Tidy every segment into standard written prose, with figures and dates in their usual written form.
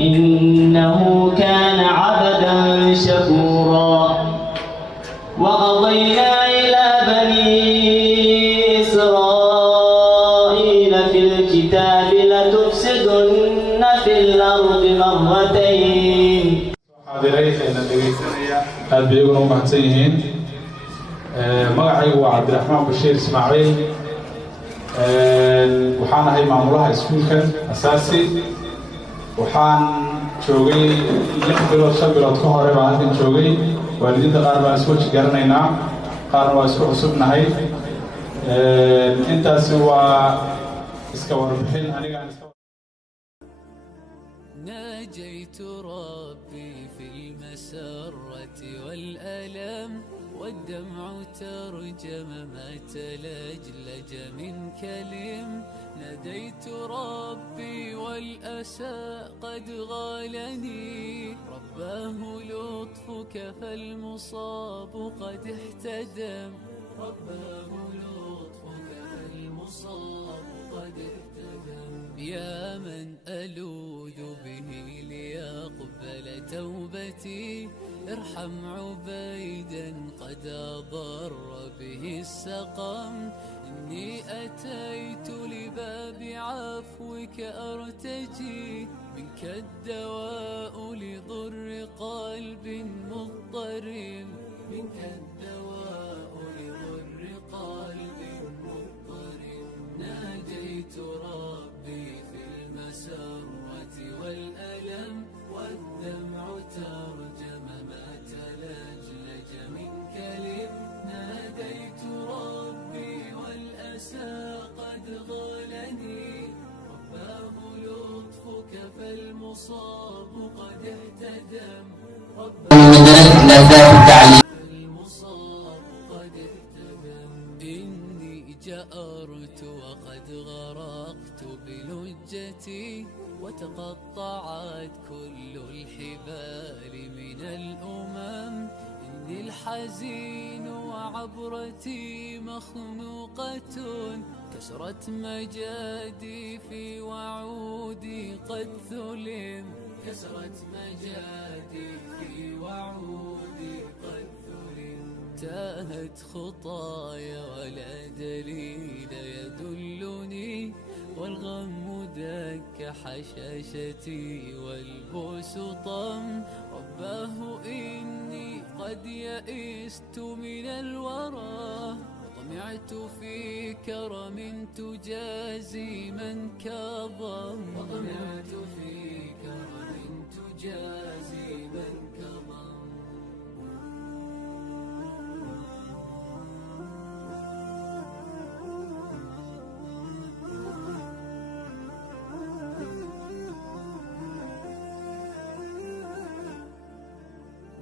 إنه كان عبدا شكورا. وقضينا إلى بني إسرائيل في الكتاب لتفسدن في الأرض مرتين. aad bay uguna u mahadsan yihiin. Magacaygu waa Cabdiraxmaan Bashiir Ismaaciil, waxaan ahay maamulaha iskuulkan asaasi. waxaan joogay 6 bilood 5 bilood ka hore baan halkan joogay. waalidiinta qaar baan isku garanaynaa, qaarna waa isku cusubnahay. intaasi waa iska warbixin aniga ناجيت ربي في المسرة والألم والدمع ترجم ما تلجلج من كلم. ناديت ربي والأسى قد غالني، رباه لطفك فالمصاب قد احتدم. رباه لطفك فالمصاب قد احتدم. يا من ألوذ به ليقبل توبتي، ارحم عبيدا قد أضر به السقم. إني أتيت لباب عفوك أرتجي، منك الدواء لضر قلب مضطرب. منك الدواء لضر قلب مضطرب. ناجيت ربي في المسرة والألم والدمع ترجم ما تلجلج من كلم. ناديت ربي والأسى قد غالني، رباه لطفك فالمصاب قد احتدم. فالمصاب قد احتدم. إني جأرت وقد غرقت بلجتي، وتقطعت كل الحبال من الأمم. إني الحزين وعبرتي مخنوقة، كسرت مجاديفي وعودي قد ثلم. كسرت مجاديفي وعودي قد ثلم. تاهت خطايا ولا دليل يدلني، والغم دك حشاشتي والبؤس طم. رباه إني قد يئست من الورى، وطمعت في كرم تجازي من كظم. وطمعت في كرم تجازي من كظم.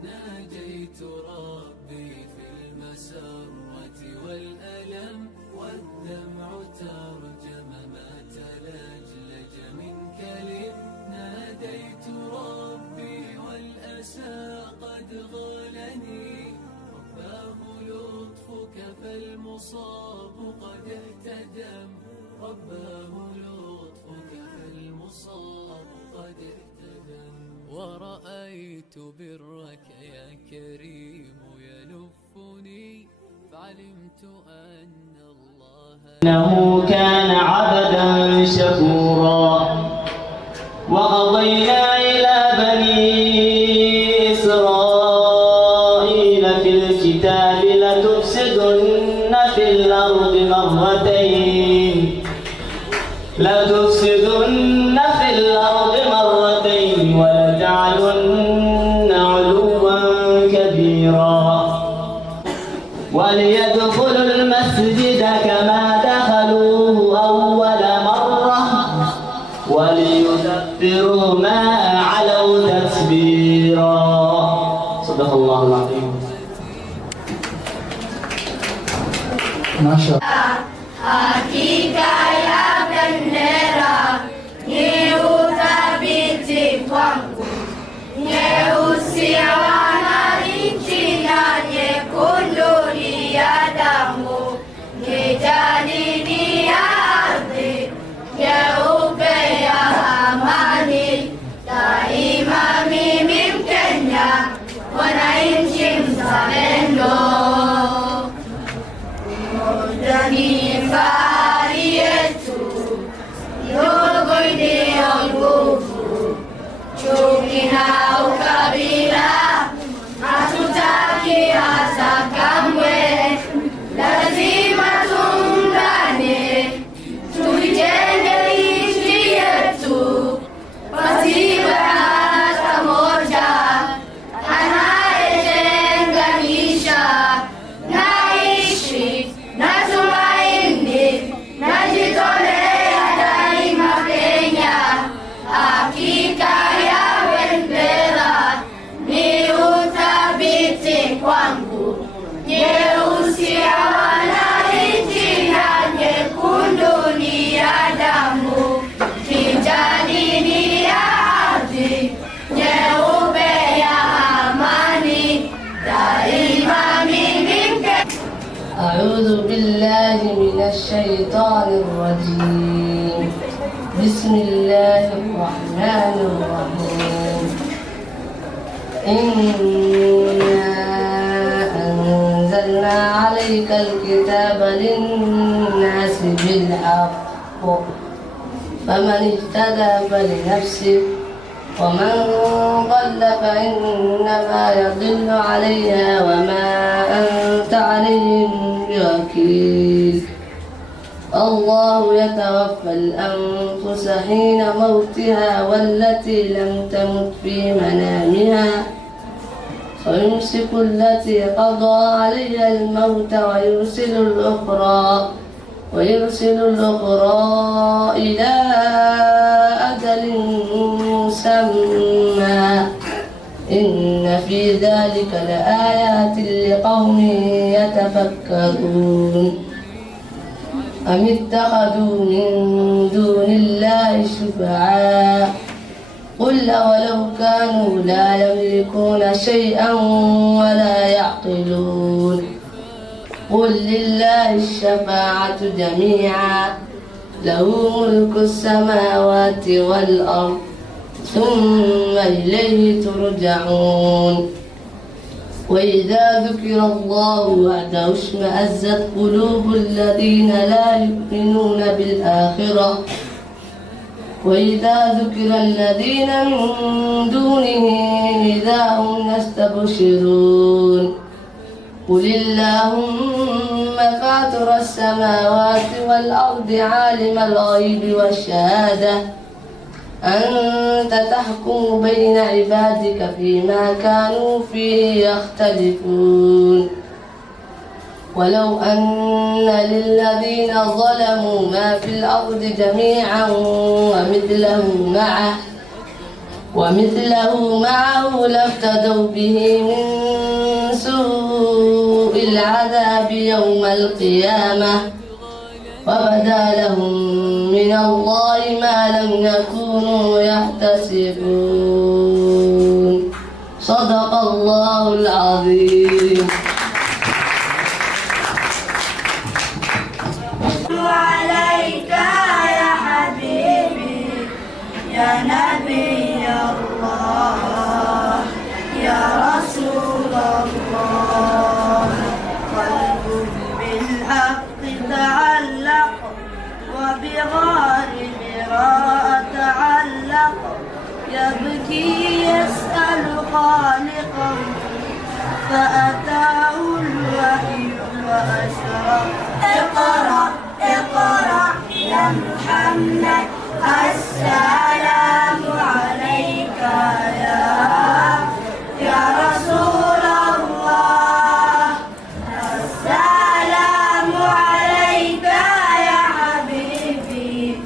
ناجيت ربي في المسرة والألم والدمع ترجم ما تلجلج من كلم. ناديت ربي والأسى قد غالني، رباه لطفك فالمصاب قد احتدم. رباه لطفك فالمصاب قد احتدم. ورأيت برك يا كريم يلفني، فعلمت أن الله إنه كان عبدا شكورا. وقضينا إلى بني إسرائيل في الكتاب لتفسدن في الأرض مرتين. لتفسدن في الأرض مرتين ولتعلن علوا كبيرا. وليدخلوا المسجد كما دخلوه أول مرة، وليتبروا ما علوا تتبيرا. صدق الله العظيم. ما شاء الله. Hakika ya bendera ni uthabiti kwangu, nyeusi ya wananchi na nyekundu ni ya damu, kijani ni ya ardhi, nyeupe ya amani. الله الرحمن الرحيم إنا أنزلنا عليك الكتاب للناس بالحق فمن اهتدى فلنفسه ومن ضل فإنما يضل عليها وما أنت عليهم بوكيل الله يتوفى الأنفس حين موتها والتي لم تمت في منامها فيمسك التي قضى عليها الموت ويرسل الأخرى إلى أجل مسمى إن في ذلك لآيات لقوم يتفكرون أم اتخذوا من دون الله شفعاء قل ولو كانوا لا يملكون شيئا ولا يعقلون قل لله الشفاعة جميعا له ملك السماوات والأرض ثم إليه ترجعون وإذا ذكر الله وحده اشمأزت قلوب الذين لا يؤمنون بالآخرة وإذا ذكر الذين من دونه إذا هم يستبشرون قل اللهم فاطر السماوات والأرض عالم الغيب والشهادة أنت تحكم بين عبادك فيما كانوا فيه يختلفون ولو أن للذين ظلموا ما في الأرض جميعا ومثله معه لافتدوا به من سوء العذاب يوم القيامة وبدا لهم من الله ما لم يكونوا يحتسبون صدق الله العظيم. عليك يا حبيبي يا نبي الله يا رسول الله قلب بالحق تعلق وبغار مراء تعلق يبكي يسأل خالقه فأتاه الوحي فأشرق اقرأ اقرأ يا محمد السلام عليك يا رسول الله السلام عليك يا حبيبي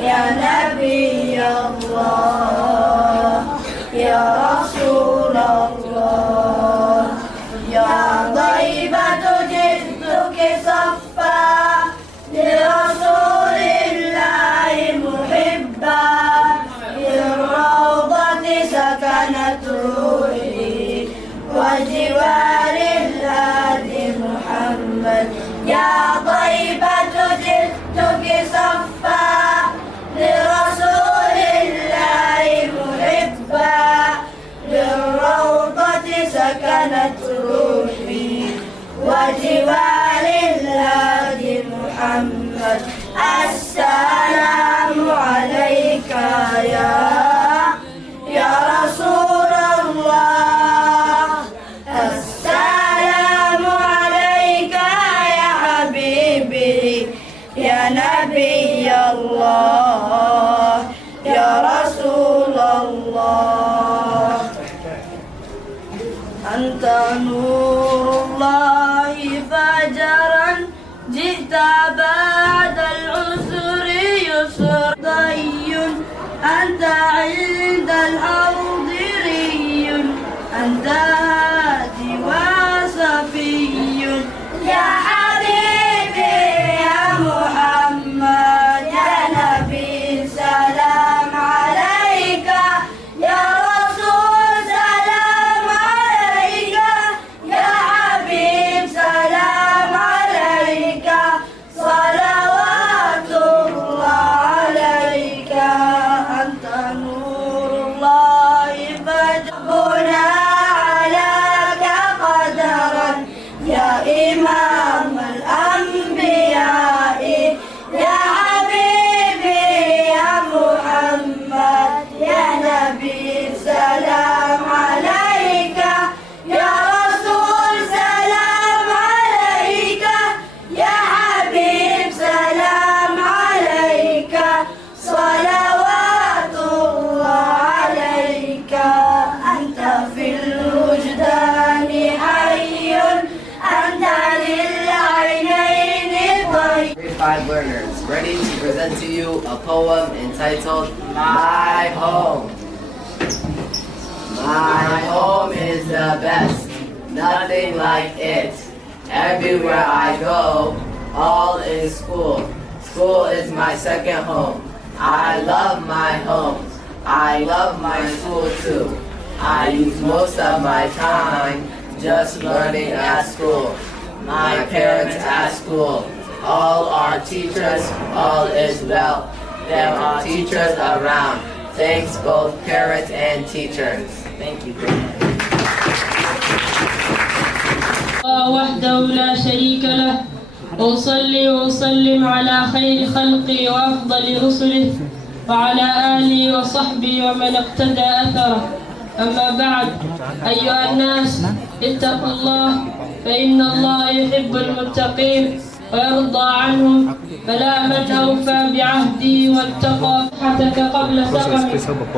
يا نبي الله يا رسول الله يا ضيبة جئتك صفا لرسول الله محبا للروضة سكنت روحي وجوار الهادي محمد يا طيبة جئتك صفا لرسول الله محبا للروضة سكنت روحي وجوار الهادي محمد السلام عليك يا رسول الله السلام عليك يا حبيبي يا نبي الله يا رسول الله أنت نور الله فجرا جئت بعد العسر يسر ضي أنت عند الحوض ري أنت هادي وصفي يا حبيبي يا محمد يا نبي سلام عليك يا رسول سلام عليك يا حبيب سلام عليك صلوات الله عليك أنت ready to present to you a poem entitled My Home. My home is the best, nothing like it. Everywhere I go, all is school. School is my second home. I love my home. I love my school too. I use most of my time just learning at school. My parents at school, all our teachers, all is well. There are teachers around. Thanks both parents and teachers. Thank you. الله وحده لا شريك له وأصلي وأسلم على خير خلقه وأفضل رسله وعلى آله وصحبه ومن اقتدى أثره. أما بعد، أيها الناس اتقوا الله فإن الله يحب المتقين ويرضى عنهم، فلا من أوفى بعهده واتقى صحتك قبل سقمك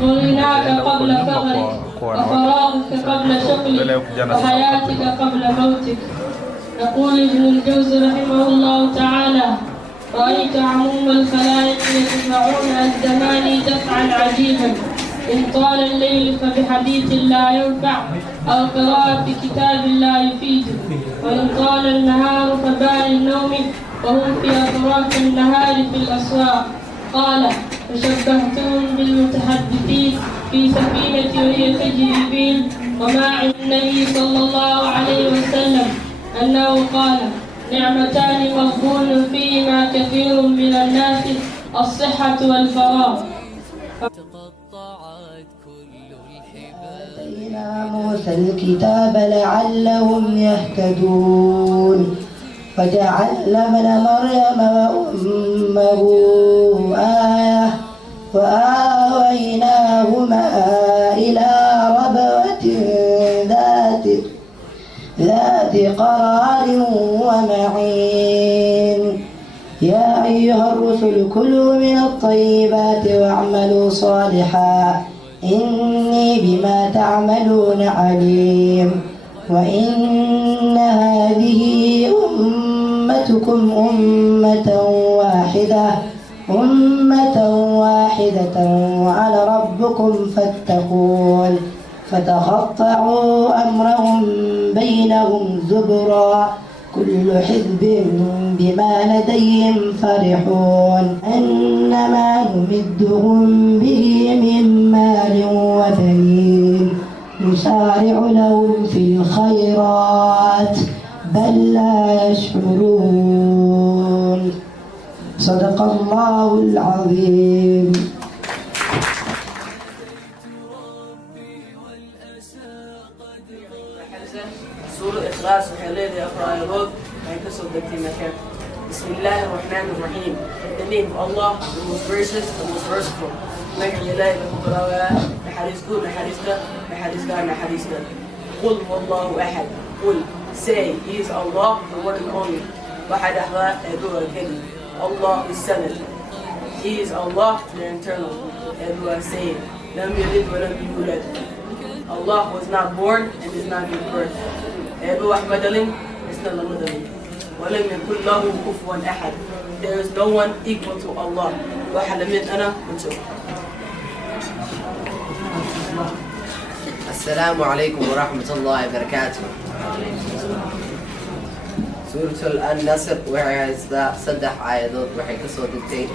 وغناك قبل فقرك وفراغك قبل شغلك وحياتك قبل موتك. يقول ابن الجوزي رحمه الله تعالى: رأيت عموم الخلائق يجمعون الزمان دفعا عجيبا، إن طال الليل فبحديث لا ينفع أو قراءة كتاب لا يفيد، وإن طال النهار فبال النوم وهم في أطراف النهار في الأسواق. قال: فشبهتهم بالمتحدثين في سفينة وهي تجري بهم، وما عند النبي صلى الله عليه وسلم أنه قال: نعمتان مغبون فيهما كثير من الناس، الصحة والفراغ. تقطعت كل الحبال. آتينا موسى الكتاب لعلهم يهتدون وجعلنا ابن مريم وأمه آية وآويناهما إلى ربوة ذات قرار ومعين. يا أيها الرسل كلوا من الطيبات واعملوا صالحا إني بما تعملون عليم. وإن هذه أمتكم أمة واحدة وأنا ربكم فاتقون. فتقطعوا أمرهم بينهم زبرا كل حزب بما لديهم فرحون. أنما نمدهم به من مال وبنين نسارع لهم في الخيرات بل لا يشعرون. صدق الله العظيم. سورة إخلاص وحلال أقرأ يرود ويكسر دكتي مكان. بسم الله الرحمن الرحيم. In the name of Allah, the most gracious, the most merciful. نجعل الله لمقرأة نحرس كل نحرسك نحرس كان نحرسك. قل هو الله أحد. قل say he is Allah, the one and only. واحد أحد أدوه الكلمة. Allah is seven. He is Allah, the eternal. أدوه saying. لم يلد ولم يولد. Allah was not born and is not given birth. أبو أحمد لم إسنا لمدلم ولم يكن له كفوا أحد. There is no one equal to Allah. واحد من أنا ونشوف. السلام عليكم ورحمة الله وبركاته. سورة النصر وهي صدح آيات وهي قصة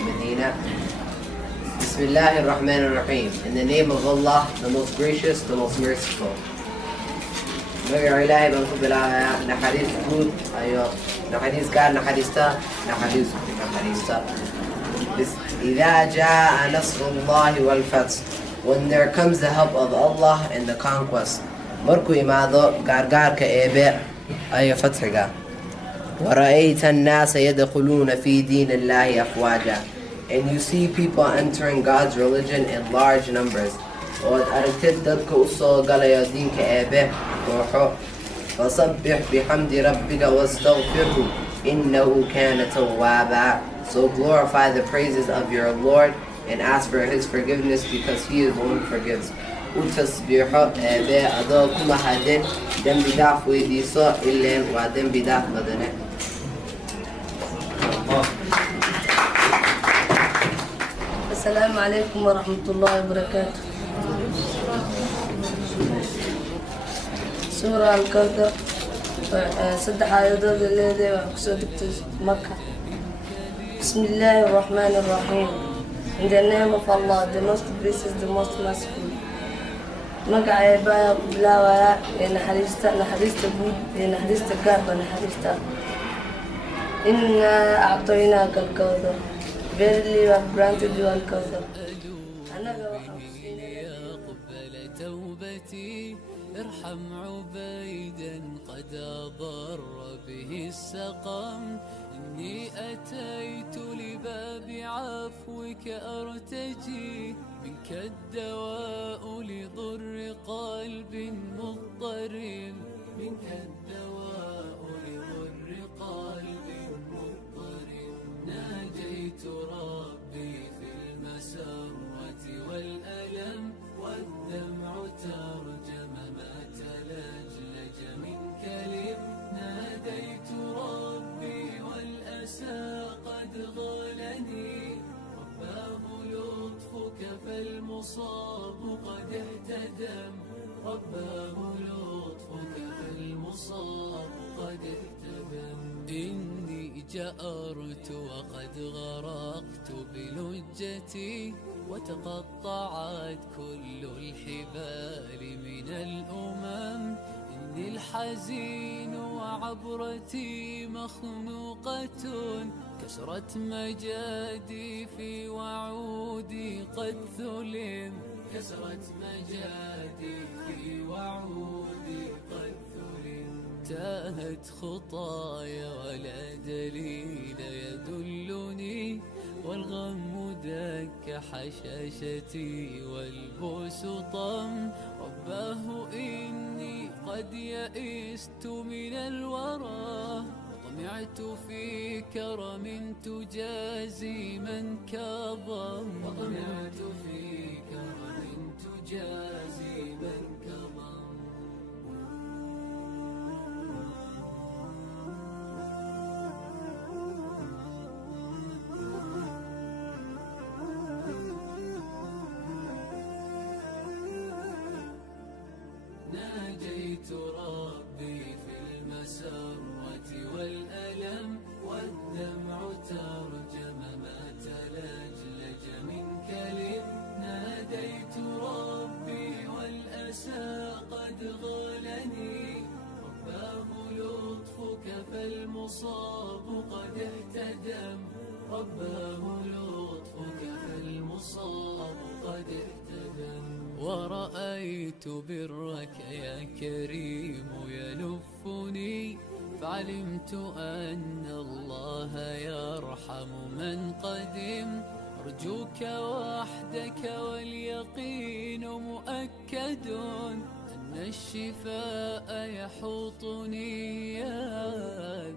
مدينة. بسم الله الرحمن الرحيم. In the name of Allah, the most gracious, the most merciful. نبي إلهي بنقول بلا نحديث جود أيوة نحديث كان نحديثتا إذا جاء نصر الله والفتح. When there comes the help of Allah and the conquest. مركو إمادو غارغار كإيبئ أي فتحك. ورأيت الناس يدخلون في دين الله أفواجا. And you see people entering God's religion in large numbers. وأركت ددك أصو قال يدين كأبه روحو فصبح بحمد ربك واستغفره إنه كان توابا. So glorify the praises of your Lord and ask for His forgiveness because He is the one who forgives. وتصبيحه أبه أدو كما هدين دم بداف ويديسو إلين ودم بداف بدنه. السلام عليكم ورحمة الله وبركاته. سورة الكوثر 6 آيات الليلة وأقصدك مكة. بسم الله الرحمن الرحيم. In the name of Allah, the most gracious, the most merciful. Magaca Eebbaha ku bilaabaya ee naxariista guud ee naxariista gaarba naxariista. Inna a'taynaaka al-kawthar. Verily we have granted you al-kawthar. Annaga waxaan ku siinay قبل توبتي ارحم عبيدا قد أضر به السقم إني أتيت لباب عفوك أرتجي منك الدواء لضر قلب مضطرب منك الدواء لضر قلب مضطرب ناجيت ربي في المسرة والألم والدمع ترجم ما تلجلج من كلم ناديت ربي والأسى قد غلني رباه لطفك فالمصاب قد اهتدم رباه لطفك فالمصاب قد اهتدم إني جأرت وقد غرقت بلجتي وتقطعت كل الحبال من الأمم إني الحزين وعبرتي مخنوقة كسرت مجادي في وعودي قد ثلم كسرت مجادي في وعودي قد ثلم تاهت خطايا ولا دليل يدلني والغم دك حشاشتي والبؤس طم رباه إني قد يئست من الورى وطمعت في كرم تجازي من كظم وطمعت في كرم تجازي من كظم ناجيت ربي في المسرة والألم والدمع ترجم ما تلجلج من كلم ناديت ربي والأسى قد غلني رباه لطفك فالمصاب قد اهتدم رباه لطفك فالمصاب قد اهتدم ورأيت برك يا كريم يلفني فعلمت أن الله يرحم من قدم أرجوك وحدك واليقين مؤكد أن الشفاء يحوطني يا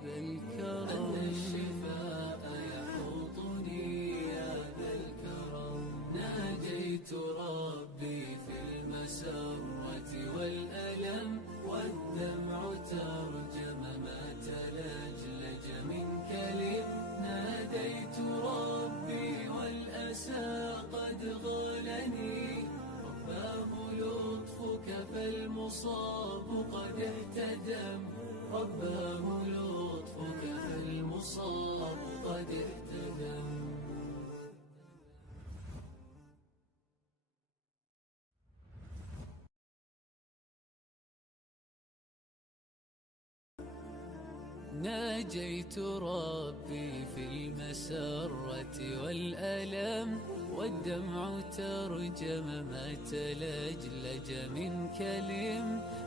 ذا الكرم أن الشفاء يحوطني يا ذا الكرم ناجيت ربي في المسرة والألم والدمع ترجم ما تلجلج من كلم ناديت ربي والأسى قد غلني رباه لطفك فالمصاب قد اهتدم رباه لطفك فالمصاب قد اهتدم ناجيت ربي في المسرة والألم والدمع ترجم ما تلجلج من كلم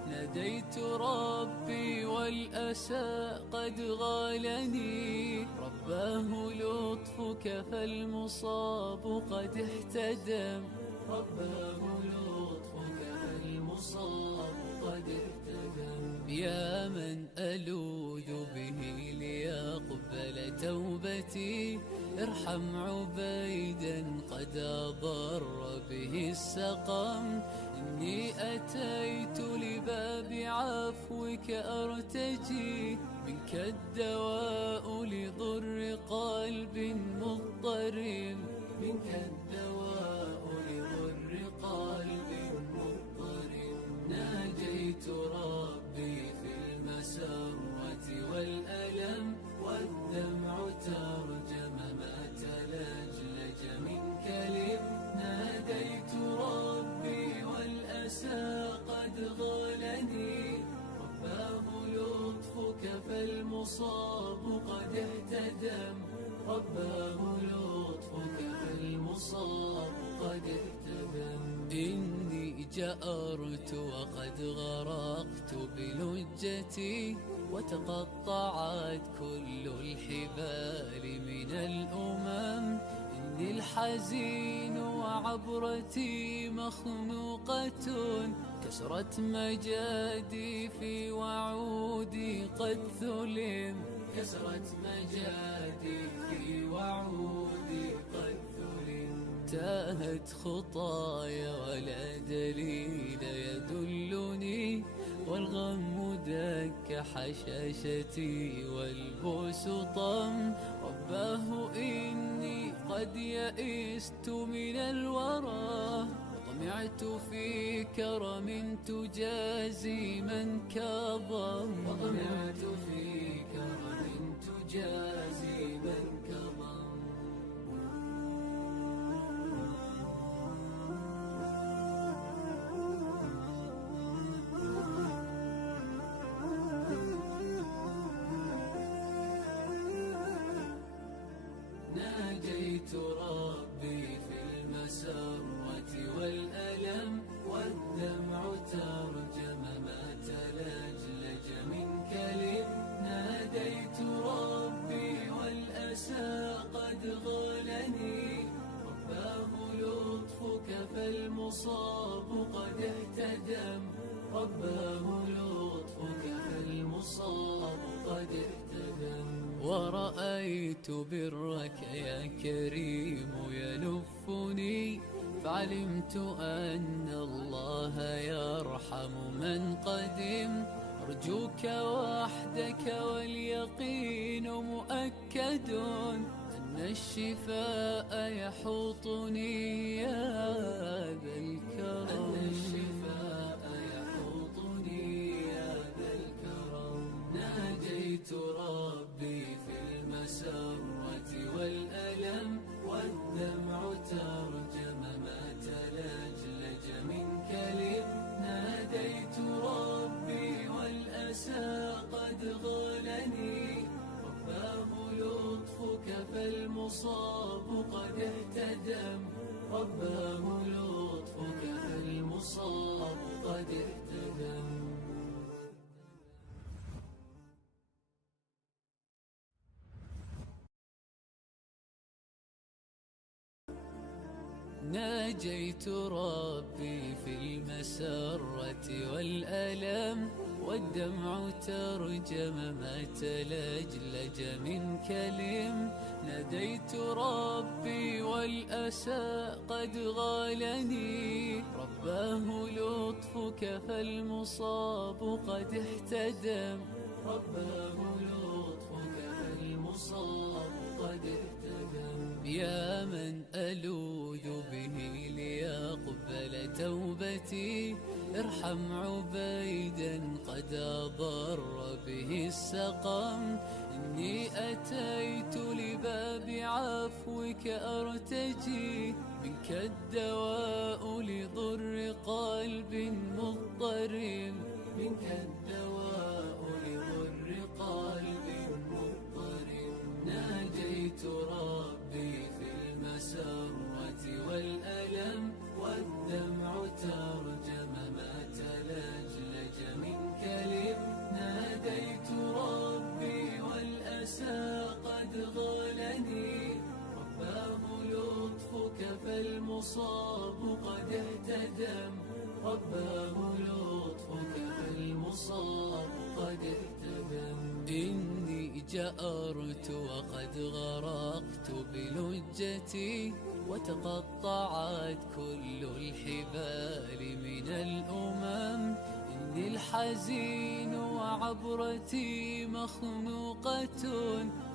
ناديت ربي والأسى قد غالني رباه لطفك فالمصاب قد اهتدم رباه لطفك فالمصاب قد اهتدم يا من ألوذ به ليقبل توبتي ارحم عبيدا قد أضر به السقم إني أتيت لباب عفوك أرتجي منك الدواء لضر قلب مضطرب منك الدواء فالمصاب قد اهتدم رباه لطفك فالمصاب قد اهتدم إني جأرت وقد غرقت بلجتي وتقطعت كل الحبال من الأمم إني الحزين وعبرتي مخنوقة كسرت مجاديفي وعودي قد ثلم كسرت مجاديفي وعودي قد ثلم تاهت خطايا ولا دليل يدلني والغم دك حشاشتي والبؤس طم رباه إني قد يئست من الورى وطمعت في كرم تجازي من كظم وطمعت في كرم تجازي من كظم ناجيت ربي في المسرة والألم والدمع ترجم ما تلجلج من كلم ناديت ربي والأسى قد غالني رباه لطفك فالمصاب قد اهتدم رباه لطفك فالمصاب قد اهتدم ورأيت برك يا كريم يلفني فعلمت أن الله يرحم من قدم أرجوك وحدك واليقين مؤكد أن الشفاء يحوطني يا ذا الكرم أن الشفاء يحوطني يا ذا الكرم ناجيت ربي في المسرة والألم والدمع ترجم ما تلجلج من كلم ناديت ربي والأسى قد غالني رباه لطفك فالمصاب قد اهتدم رباه لطفك فالمصاب قد اهتدم ناجيت ربي في المسرة والألم والدمع ترجم ما تلجلج من كلم ناديت ربي والأسى قد غالني رباه لطفك فالمصاب قد اهتدم رباه لطفك فالمصاب قد اهتدم يا من ألوذ به ليقبل توبتي ارحم عبيدا قد أضر به السقم إني أتيت لباب عفوك أرتجي منك الدواء لضر قلب مضطرب منك الدواء لضر قلب مضطرب ناجيت ربي في المسرة والألم والدمع ترجم ما تلجلج من كلم ناديت ربي والأسى قد غالني رباه لطفك فالمصاب قد اهتدم رباه لطفك فالمصاب قد اهتدم إني جأرت وقد غرقت بلجتي وتقطعت كل الحبال من الأمم إني الحزين وعبرتي مخنوقة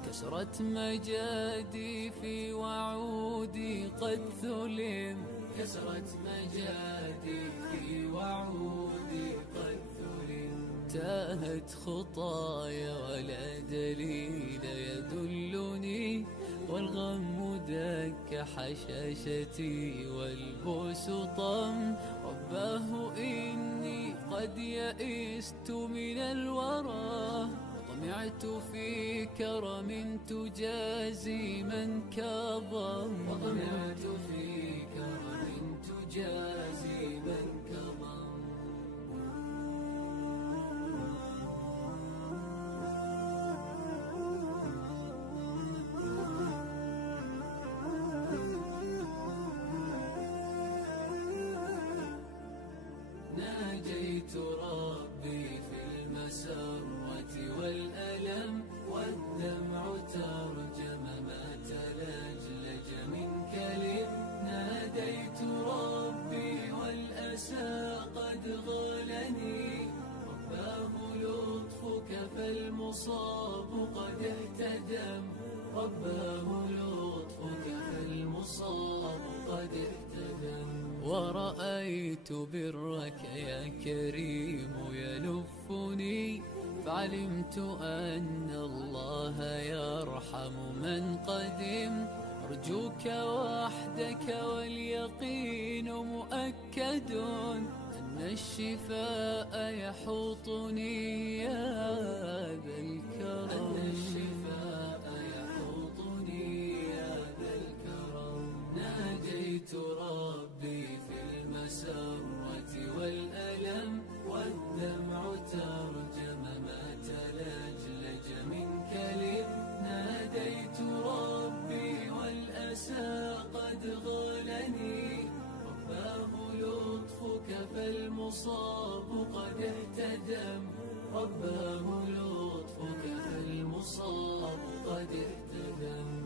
كسرت مجاديفي وعودي قد ثلم كسرت مجاديفي وعودي قد ثلم تاهت خطايا ولا دليل يدلني والغم دك حشاشتي والبؤس طم رباه إني قد يئست من الورى وطمعت في كرم تجازي من كظم وطمعت في كرم تجازي من كظم ناجيت ربي في المسرة والألم والدمع ترجم ما تلجلج من كلم ناديت ربي والأسى قد غلني رباه لطفك فالمصاب قد احتدم رباه لطفك فالمصاب قد احتدم ورأيت برك يا كريم يلفني فعلمت أن الله يرحم من قدم أرجوك وحدك واليقين مؤكد أن الشفاء يحوطني يا ذا الكرم أن الشفاء يحوطني يا ذا الكرم ناجيت ربي في المسرة والألم والدمع ترجم ما تلجلج من كلم ناديت ربي والأسى قد غلني رباه لطفك فالمصاب قد احتدم رباه لطفك فالمصاب قد احتدم